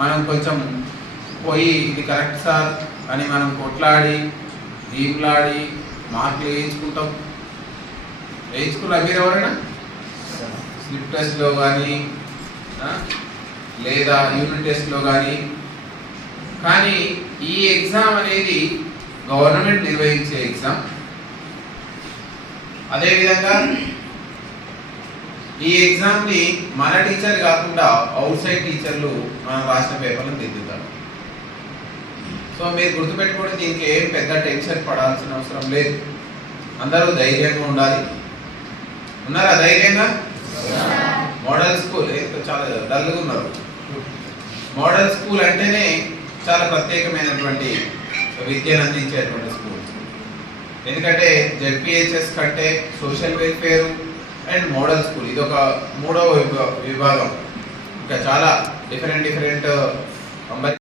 మనం కొంచెం పోయి ఇది కరెక్ట్ సార్ అని మనం కొట్లాడి దీపులాడి మార్కులు వేయించుకుంటాం. వేయించుకున్నారు మీరు ఎవరైనా? స్లిప్ టెస్ట్లో కానీ లేదా యూనిట్ టెస్ట్లో కానీ ఈ ఎగ్జామ్ అనేది గవర్నమెంట్ నిర్వహించే ఎగ్జామ్. అదేవిధంగా ఈ ఎగ్జామ్ని మన టీచర్ కాకుండా అవుట్ సైడ్ టీచర్లు మనం రాసిన పేపర్లను దిద్దుతారు. సో మీరు గుర్తుపెట్టుకోండి, దీనికి ఏం పెద్ద టెన్షన్ పడాల్సిన అవసరం లేదు. అందరూ ధైర్యంగా ఉండాలి. ఉన్నారా ధైర్యంగా? మోడల్ స్కూల్ చాలా డల్గా ఉన్నారు. మోడల్ స్కూల్ అంటేనే చాలా ప్రత్యేకమైనటువంటి విద్యను అందించేటువంటి స్కూల్. ఎందుకంటే జెడ్పిహెచ్ఎస్ కంటే social welfare and model school ఇది ఒక మూడవ విభాగం. ఇంకా చాలా డిఫరెంట్